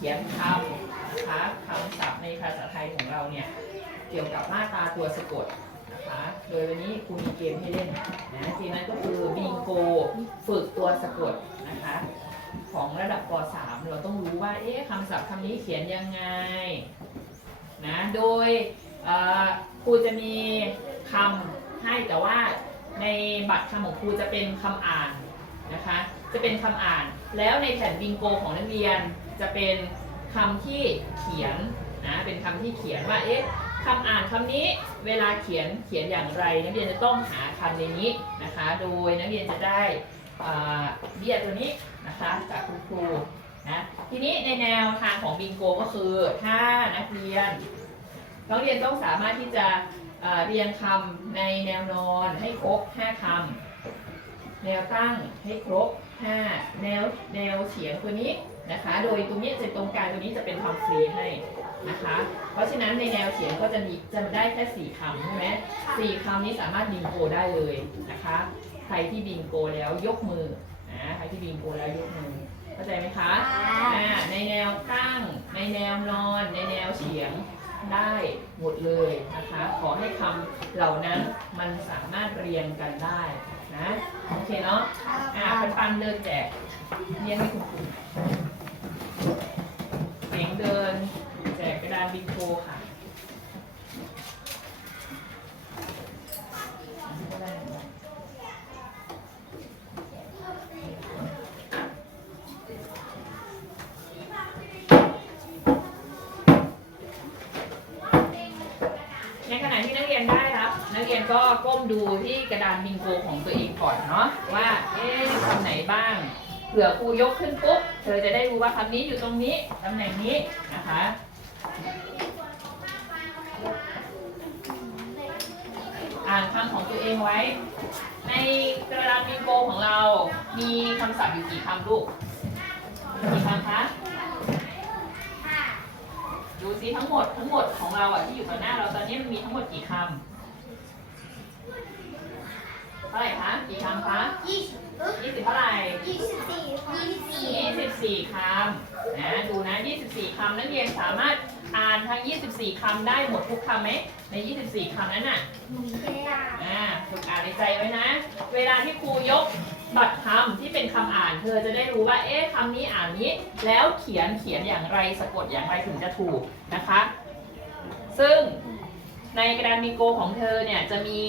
เขียนคำนะคะคำศัพท์ในภาษาไทยของเราเนี่ยเกี่ยวกับมาตราตัวสะกดนะคะโดยวันนี้ครูมีเกมให้เล่นนะเกมนั้นก็คือบิงโกฝึกตัวสะกดนะคะของระดับป .3 เราต้องรู้ว่าเอ๊ะคำศัพท์คำนี้เขียนยังไงนะโดยครูจะมีคำให้แต่ว่าในบัตรคำของครูจะเป็นคำอ่านนะคะจะเป็นคำอ่านแล้วในแผ่นบิงโกของนักเรียน จะเป็นคำที่เขียนนะเป็นคำที่เขียนว่าเอ๊ะคำอ่านคำนี้เวลาเขียนเขียนอย่างไร นักเรียนจะต้องหาคำในนี้นะคะ โดยนักเรียนจะได้เบี้ยตัวนี้นะคะจากคุณครูนะทีนี้ในแนวทางของบิงโกก็คือถ้านักเรียนนักเรียนต้องสามารถที่จะเอ่อเรียงคำในแนวนอนให้ครบ5คำแนวตั้งให้ครบ 5 แนวแนวเฉียงตัวนี้ นะคะ โดยตรงนี้จะตรงกลางตัวนี้จะเป็นคำฟรีให้นะคะ เพราะฉะนั้นในแนวเฉียงก็จะมีจะได้แค่สี่คำใช่ไหมสี่คำนี้สามารถบิงโกได้เลยนะคะ ใครที่บิงโกแล้วยกมือนะใครที่บิงโกแล้วยกมือเข้าใจไหมคะอ่าในแนวตั้ง ในแนวนอน ในแนวเฉียงได้หมดเลยนะคะ ขอให้คำเหล่านั้นมันสามารถเรียงกันได้นะ โอเคเนาะ อ่าปันปันเดินแจกเรียนให้คุณครู เดินแจกกระดานบิงโกค่ะในขณะที่นักเรียนได้รับ นักเรียนก็ก้มดูที่กระดานบิงโกของตัวเองก่อนเนาะว่าเอ๊ะคำไหนบ้างเผื่อครูยกขึ้นปุ๊บ ธอจะได้รู้ว่าคำนี้อยู่ตรงนี้ตำแหน่งนี้นะคะอ่านคำของตัวเองไว้ ในกระดานบิงโกของเรา มีคำศัพท์อยู่กี่คำลูกกี่คำคะดูซิทั้งหมดทั้งหมดของเราอะที่อยู่ต่อหน้าเราตอนนี้มันมีทั้งหมดกี่คำ เท่าไหร่คะกี่คำคะยี่สิบยี่สิบเท่าไหร่ยี่สิบสี่ยี่สิบสี่ยี่สิบสี่คำนะดูนะยี่สิบสี่คำนักเรียนสามารถอ่านทั้งยี่สิบสี่คำได้หมดทุกคำไหมในยี่สิบสี่คำนั้นน่ะเจ็ดอ่าฝึกอ่านในใจไว้นะ เวลาที่ครูยกบัตรคำที่เป็นคำอ่านเธอจะได้รู้ว่า เอ๊ะคำนี้อ่านนี้ แล้วเขียนเขียนอย่างไรสะกดอย่างไรถึงจะถูกนะคะ ซึ่งในกระดานบิงโกของเธอเนี่ยจะมี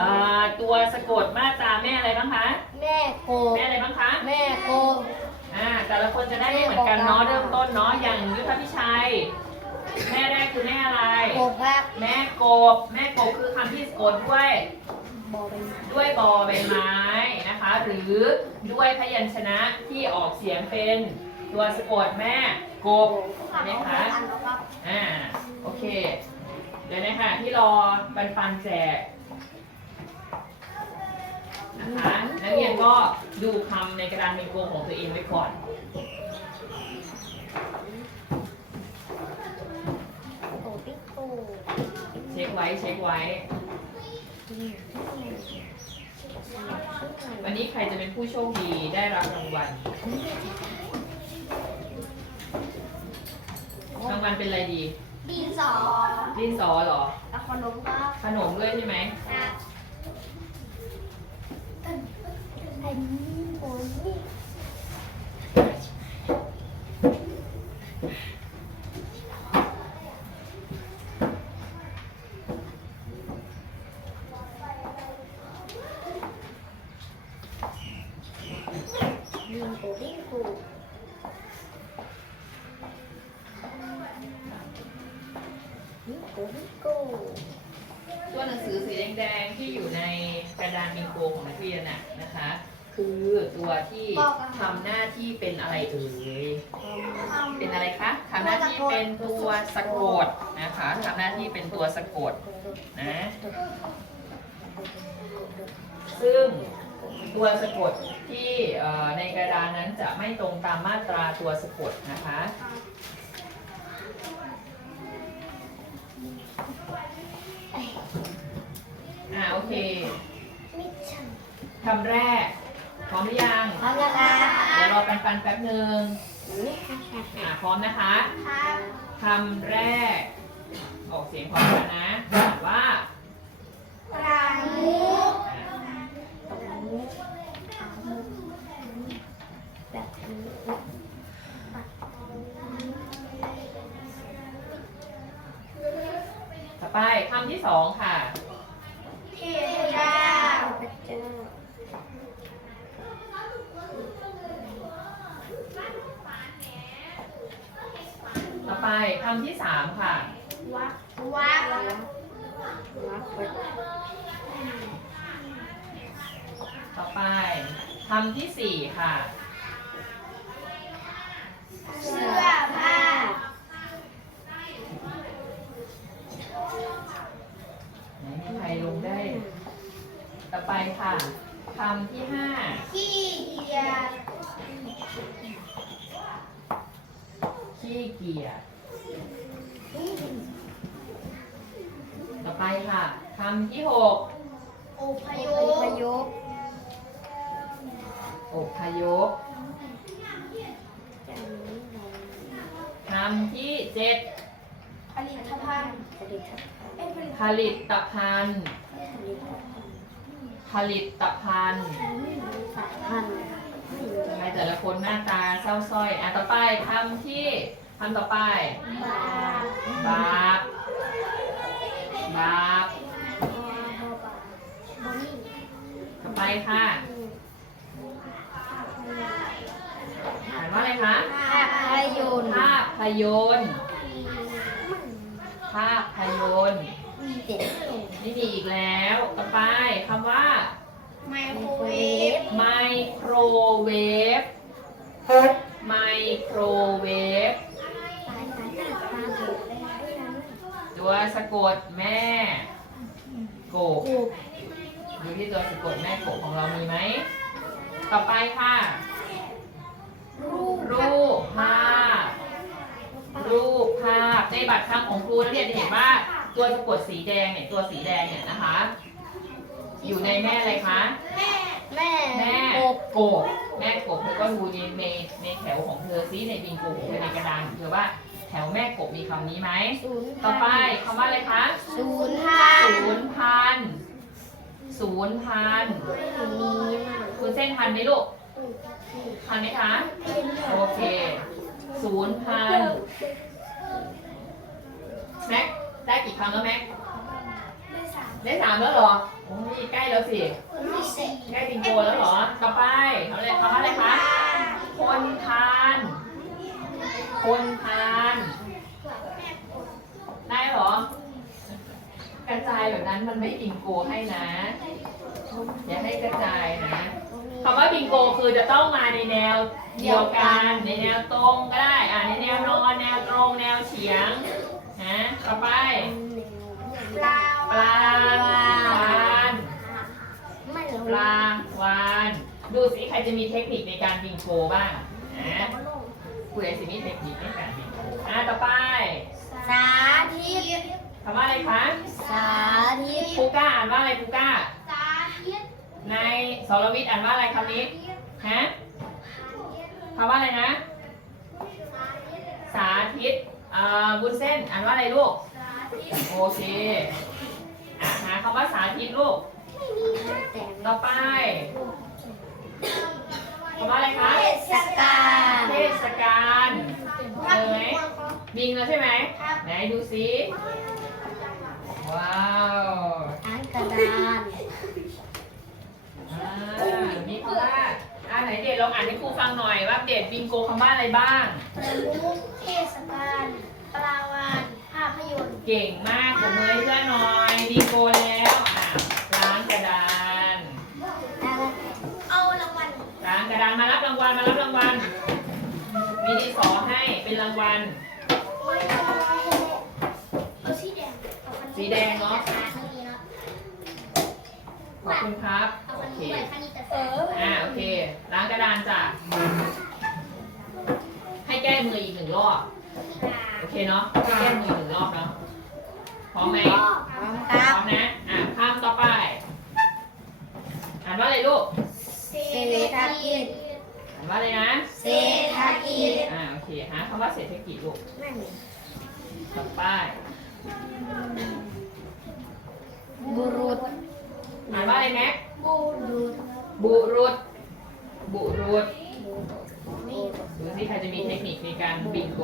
อ่าตัวสะกดมาตราแม่อะไรบ้างคะ แม่โกแม่อะไรบ้างคะ แม่โกอ่าแต่ละคนจะได้ไม่เหมือนกันเนาะเริ่มต้นเนาะอย่างยุทธพิชัย แม่แรกคือแม่อะไร โกครับแม่กบ แม่กบคือคำที่สะกดด้วย บอเป็นด้วยบอใบไม้นะคะ หรือด้วยพยัญชนะที่ออกเสียงเป็นตัวสะกดแม่กบนะคะอ่าโอเค เดี๋ยวนะคะที่รอปันปันแจก นะคะนักเรียนก็ดูคำในกระดานมิโกของตัวเองไว้ก่อนโกปิ๊กโกเช็คไว้เช็คไว้ วันนี้ใครจะเป็นผู้โชคดีได้รับรางวัลรางวัลเป็นอะไรดี ดินสอดินสอเหรอ แล้วขนมก็ขนมด้วยใช่ไหมครับอันนี้โกนี่บิงโกบิงโกบิงโกบิงโก ตัวหนังสือสีแดงๆที่อยู่ในกระดานบิงโกของนักเรียนน่ะนะคะ ตัวที่ทำหน้าที่เป็นอะไรเอ่ย เป็นอะไรคะทำหน้าที่เป็นตัวสะกดนะคะทำหน้าที่เป็นตัวสะกดนะ ซึ่งตัวสะกดที่เอ่อในกระดานนั้นจะไม่ตรงตามมาตราตัวสะกดนะคะ อ่าโอเคมิชันคำแรก พร้อมหรือยังพร้อมแล้วครับเดี๋ยวรอปันปันๆแป๊บหนึ่งนี่ค่ะค่ะอะพร้อมนะคะครับคำแรกออกเสียงพร้อมกันนะอ่านว่า ปลาหมู อะ ปลาหมูแบบนี้ ต่อไปคำที่สองค่ะ เทพเจ้าพระเจ้า ต่อไปคำที่สามค่ะ วักวักวัก ต่อไปคำที่สี่ค่ะ เสื้อผ้า ไหนมีใครลงได้ ต่อไปค่ะคำที่ห้าขี้เกียจขี้เกียจ ต่อไปค่ะคำที่หกอพยพยพอพยพคำที่เจ็ดผลิตภัณฑ์ผลิตผลิตภัณฑ์ ผลิตภัณฑ์ภัณฑ์ทำไมแต่ละคนหน้าตาเศร้าส้อยอะต่อไปคำที่คำต่อไป บาบาป ค่ะอ่านว่าอะไรคะภาพยนตร์ภาพยนตร์ภาพยนตร์มีเด็กนี่มีอีกแล้วต่อไปคำว่า ไมโครเวฟไมโครเวฟไมโครเวฟสายสายหน้าตาถูกเลยนะตัวสะกดแม่โกบถูก ดูที่ตัวสะกดแม่โกบของเรามีไหม ต่อไปค่ะรูปรูปภาพ รูปภาพ ในบัตรคำของครูนักเรียนจะเห็นว่าตัวสะกดสีแดงเนี่ยตัวสีแดงเนี่ยนะคะ อยู่ในแม่อะไรคะแม่แม่แม่กบกบแม่กบเธอก็ดูในในในแถวของเธอซิในบิงโกของเธอในกระดานของเธอว่าแถวแม่กบมีคำนี้ไหม ศูนย์ต่อไปคำว่าอะไรคะศูนย์พันศูนย์พัน ศูนย์พันมีมากคุณเส้นพันไหมลูกพันไหมคะ โอเคศูนย์พันแม็กได้กี่คำแล้วแม็กไม่สามได้สามแล้วเหรอโอ้ยใกล้แล้วสิไม่สี่ใกล้บิงโกแล้วเหรอ ต่อไปเอาอะไรคำว่าอะไรคะ คนพาน คนพาน ได้เหรอ กระจายแบบนั้นมันไม่บิงโกให้นะอย่าให้กระจายนะคำว่าบิงโกคือจะต้องมาในแนวเดียวกันในแนวตรงก็ได้อ่าในแนวนอนแนวตรงแนวเฉียงนะต่อไปปลาปลาวานปลาวานดูสิใครจะมีเทคนิคในการบิงโกบ้างนะคุยสิมีเทคนิคในการบิงโกอะต่อไปสาธิตคำว่าอะไรคะ สาธิตปูก้าอ่านว่าอะไรปูก้า สาธิตในสรวิทย์อ่านว่าอะไรคำนี้ ฮะคำว่าอะไรนะ สาธิตอ่าบุญเส้นอ่านว่าอะไรลูกสาธิตโอเคอะหาคำว่าสาธิตลูกแต่ต่อไปคำว่าอะไรคะ เทศกาล เทศกาลเจอไหมบิงแล้วใช่ไหมครับไหนดูสิ ว้าวอ่านกระดานอ่ามีคำว่าอ่าไหนเดดลองอ่านให้ครูฟังหน่อยว่าเดดบิงโกคำว่าอะไรบ้าง ประมุขเทศกาลปลาวานภาพยนตร์เก่งมากผมมือให้เพื่อนหน่อยบิงโกแล้วอะล้างกระดานเอารางวัลล้างกระดานมารับรางวัลมารับรางวัลมีดินสอให้เป็นรางวัล โอ้ยเอาสีแดง สีแดงเนาะขอบคุณครับโอเคเอออ่า โอเค ล้างกระดานจ้ะ ให้แก้มืออีกหนึ่งรอบ โอเคเนาะ ให้แก้มืออีกหนึ่งรอบเนาะ พร้อมไหม พร้อมคพรับร้อมนะ อะข้ามต่อไป อะานว่าอะไรลูกเศรษฐกิจอ่านว่าอะไรนะ เศรษฐกิจอ่า โอเค หาคำว่าเศรษฐกิจลูกนั่นต่อไป บุรุษอ่านว่าอะไรแม็กบุรุษ บุรุษ บุรุษนี่ดูสิใครจะมีเทคนิคในการบิงโก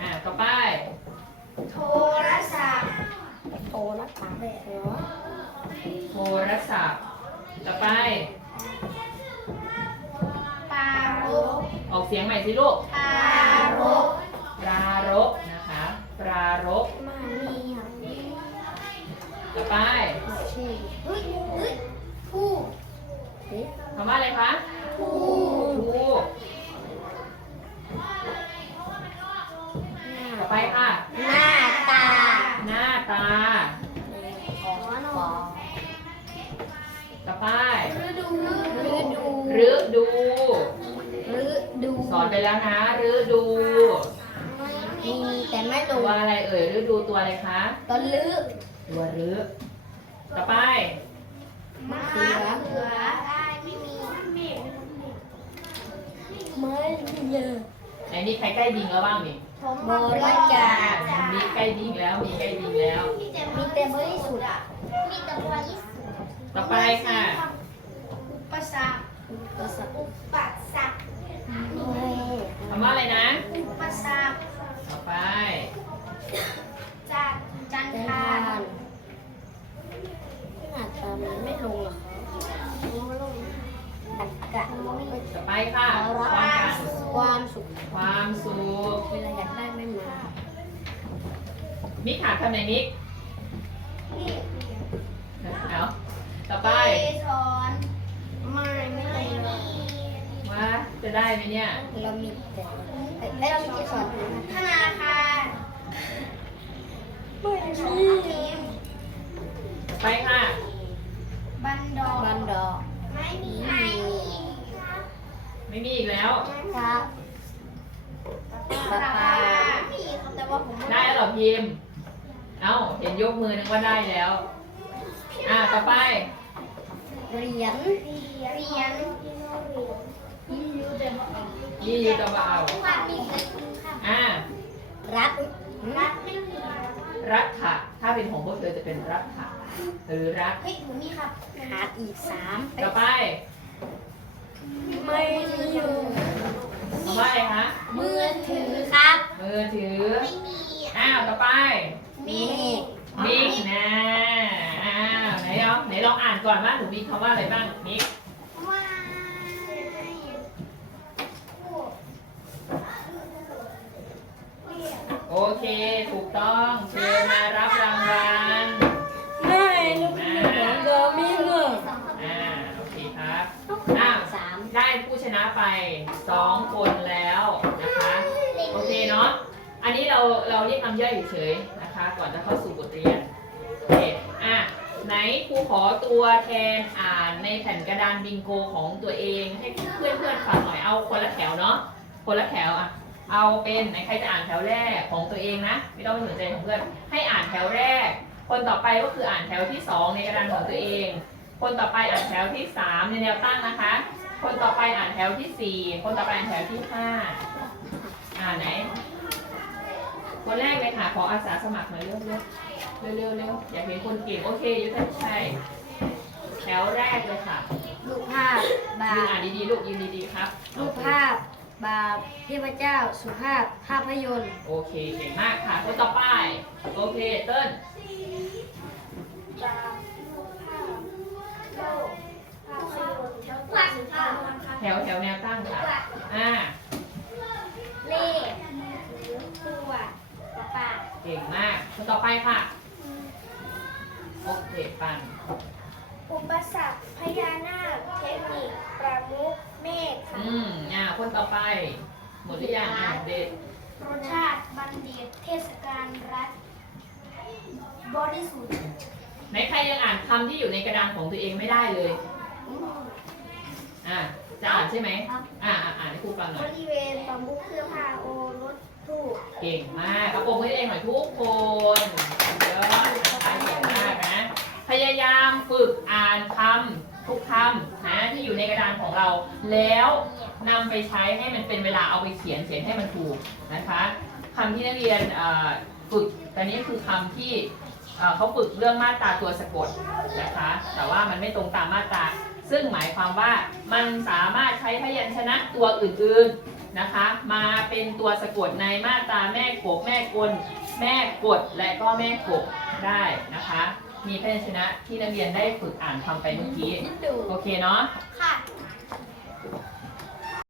อ่าต่อไป โทรศัพท์ โทรศัพท์เหรอโทรศัพท์ ต่อไป ปารกออกเสียงใหม่สิลูก ปารกปรารกนะคะ ปรารก มามีอะ ต่อไป ชื่อเฮ้ยเฮ้ยผู้เฮ้ย คำว่าอะไรคะ ผู้ ผู้ ต่อไปค่ะ หน้าตา หน้าตา ขอหนอ ต่อไป ฤดูฤดู ฤดู ฤดู สอนไปแล้วนะฤดู มี แต่ไม่ลตังวอะไรเอ่ยฤดูตัวอะไรคะตอนลึตัวฤต่อไป มะเขือเขือได้ไม่มีไม่เยอะไหนมีใครใกล้ดิงแล้วบ้างนี่ผมบริจาคมีใกล้ดิงแล้ว มีใกล้ดิงแล้ว มีแต่บริสุทธิ์อะมีแต่บริสุทธิ์ต่อไปค่ะ อุปสรรคอุปสรรคอุปสรรคคำว่าอะไรนะ อุปสรรค ต่อไป จากจันทานหน้าตามันไม่ลงหรอตักกะ ต่อไปค่ะความกัน ความสุข ความสุข เวลาอยากได้ไม่มา มิกขาดคำไหนมิกเอาต่อไปสอนไม่ไม่เลยว่าจะได้ไหมเนี่ย เรามีแต่ไม่เรามีสอนธนาคารไม่มีต่อไปค่ะ บันดอกบันดอกไม่มีไม่มี ไม่มีอีกแล้ว ครับปลาปลามีครับแต่ว่าผม ได้แล้วเหรอพิมพ์ เอ้า เห็น ยกมือนึกว่าได้แล้ว อ่าต่อไป เหรียญเหรียญยิ่งยูแต่ว่ายี่ยูจะมาเอาวัดมีแต่คุณค่ะอ่า รัฐรัฐไม่มีรัฐะถ้าเป็นของพวกเธอจะเป็นรัฐะหรือรัฐเฮ้ยหนูมีครับขาดอีกสามต่อไป ไม่มีอยู่คำว่าอะไรคะมือถือครับ มือถือ ไม่มี อ้าว ต่อไป มี มิกนะอ้าวไหนลองไหนลองอ่านก่อนว่าหนูมีคำว่าอะไรบ้างมิกว้ายโอเค ถูกต้องเชิญมารับรางวัลไม่ลูกหนูก็มีเงินอ่า โอเคครับ อ้าว สามได้ผู้ชนะไปสองคนแล้วนะคะ โอเคเนาะ อันนี้เราเราเรียกน้ำย่อยเฉยๆนะคะ ก่อนจะเข้าสู่บทเรียนโอเคอะไหนครูขอตัวแทนอ่านในแผ่นกระดานบิงโกของตัวเองให้เพื่อนๆฟังหน่อยเอาคนละแถวเนาะคนละแถวอะเอาเป็นไหนใครจะอ่านแถวแรกของตัวเองนะ ไม่ต้องไปสนใจของเพื่อนให้อ่านแถวแรก คนต่อไปก็คืออ่านแถวที่สองในกระดานของตัวเอง คนต่อไปอ่านแถวที่สามในแนวตั้งนะคะ คนต่อไปอ่านแถวที่สี่คนต่อไปอ่านแถวที่ห้าอ่านไหน คนแรกเลยค่ะ ขออาสาสมัครหน่อยเร็วเร็วเร็วเร็วเร็วอยากเห็นคนเก่งโอเคยุทธชัยแถวแรกเลยค่ะรูปภาพบายืนปอ่านดีๆลูกยืนดีๆครับรูปภาพบาปเทพเจ้า สุภาพ ภาพยนตร์ โอเคเก่งมากค่ะคนต่อไปโอเคเติ้ลวัดอะแถวแถวแนวตั้งค่ะอ่าเลขตัวปาก เก่งมากคนต่อไปค่ะโอเคปันอุปสรรคพญานาคเทคนิคประมุขเมฆค่ะอืมอ่าคนต่อไป หมดหรือยังอะเด็ดรสชาติบัณฑิตเทศกาลรัฐบริสุทธิ์ไหนใครยังอ่านคำที่อยู่ในกระดานของตัวเองไม่ได้เลย อ่าจะอ่านใช่ไหมอ่าอ่าอ่านให้ครูฟังหบน่อย ริเวณประมุขเสื้อผ้าโอรส ถูกเก่งมากกระโปรงให้ตัวเองหน่อยทุกคนเยอะนะคะเก่งมากนะ พยายามฝึกอ่านคำทุกคำนะที่อยู่ในกระดานของเรา แล้วนำไปใช้ให้มันเป็นเวลาเอาไปเขียนเขียนให้มันถูกนะคะคำที่นักเรียนฝึกตอนนี้คือคำที่เอ่อเขาฝึกเรื่องมาตราตัวสะกดนะคะ แต่ว่ามันไม่ตรงตามมาตราซึ่งหมายความว่ามันสามารถใช้พยัญชนะตัวอื่นๆ นะคะ มาเป็นตัวสะกดในมาตราแม่กบแม่กล แม่กดและก็แม่กบได้นะคะ มีพยัญชนะที่นักเรียนได้ฝึกอ่านคำไปเมื่อกี้ โอเคเนาะ ค่ะ